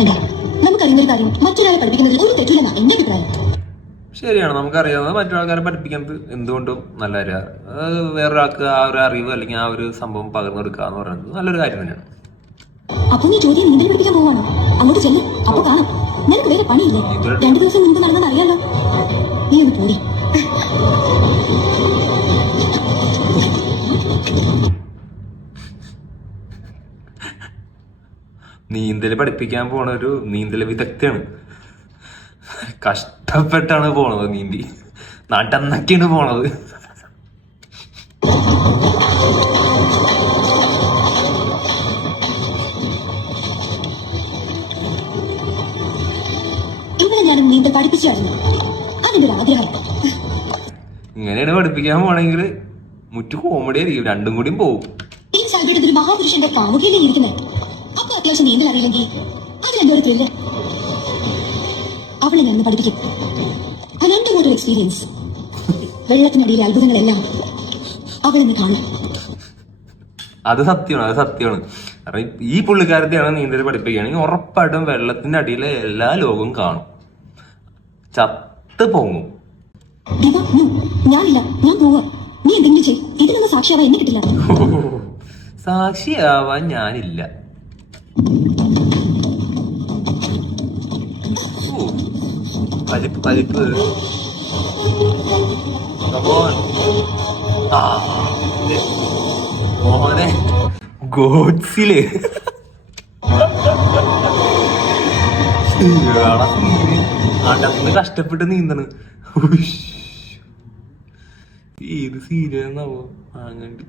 മാറ്റണ്ട. നമുക്കറിയുന്ന ഒരു കാര്യം മറ്റൊരാളെ പഠിപ്പിക്കുന്നതിൽ ഒരു തെറ്റില്ലെന്നാ എന്റെ അഭിപ്രായം. ശരിയാണ്, നമുക്കറിയാവുന്നത് മറ്റൊരാൾക്കാരെ പഠിപ്പിക്കുന്നത് എന്തുകൊണ്ടും നല്ല കാര്യമാണ്. വേറൊരാൾക്ക് ആ ഒരു അറിവ് അല്ലെങ്കിൽ ആ ഒരു സംഭവം പകർന്നു കൊടുക്കുക എന്ന് പറയുന്നത് നല്ലൊരു കാര്യം തന്നെയാണ്. അപ്പൊ നീ ചോദ്യം നീന്തൽ പഠിപ്പിക്കാൻ പോവാണോ? അങ്ങോട്ട് ചെല്ലും, അപ്പൊ കാണാം. നിനക്ക് വേറെ പണിയില്ലേ? 2 ദിവസം മുൻപ് നടന്നത് അറിയാലോ. നീ ഒന്ന് പോടി. നീന്തൽ പഠിപ്പിക്കാൻ പോണ ഒരു നീന്തൽ വിദഗ്ധയാണ്. കഷ്ടപ്പെട്ടാണ് പോണത്, നീന്തി നടന്നൊക്കെയാണ് പോണത്. ഇവിടെ ഞാനും നീന്തൽ പഠിപ്പിച്ചായിരുന്നു. അതിന്റെ ഒരു ആഗ്രഹം. ഇങ്ങനെയാണ് പഠിപ്പിക്കാൻ പോണെങ്കിൽ മുറ്റു കോമഡി ആയിരിക്കും, രണ്ടും കൂടിയും പോവും. ഈ സാധ്യത ഒരു മഹാപുരുഷന്റെ കാമുകയിലേ ഇരിക്കുന്നത്. അപ്പൊ അത്യാവശ്യം നീന്തൽ അറിയില്ലെങ്കിൽ അതിലെന്തോ ഒരു ത്രില്ല്. അവളെ ഞാൻ പഠിപ്പിക്കും. അനന്തമൊരു എക്സ്പീരിയൻസ്. വെള്ളത്തിനടിയിലെ അത്ഭുതങ്ങളെല്ലാം അവളെന്ന് കാണും. അത് സത്യമാണ്. കാരണം ഈ പുള്ളിക്കാരത്തെയാണ് നീന്തൽ പഠിപ്പിക്കുകയാണെങ്കിൽ ഉറപ്പായിട്ടും വെള്ളത്തിന്റെ അടിയിലെ എല്ലാ ലോകവും കാണും. ചത്ത് പൊങ്ങും. ഞാനില്ല, ഞാൻ പോവാ. നീ എന്തെങ്കിലും ചെയ്യും. ഇതിനൊന്നും സാക്ഷിയാവാൻ എന്നെ കിട്ടില്ല. സാക്ഷിയാവാൻ ഞാനില്ല. പരിപ്പ് മോനെ ഗോഡ്സില് അടന്ന് കഷ്ടപ്പെട്ട് നീന്തണ്. ഏത് സീരിയൽ എന്നാവോ അങ്ങണ്ട്.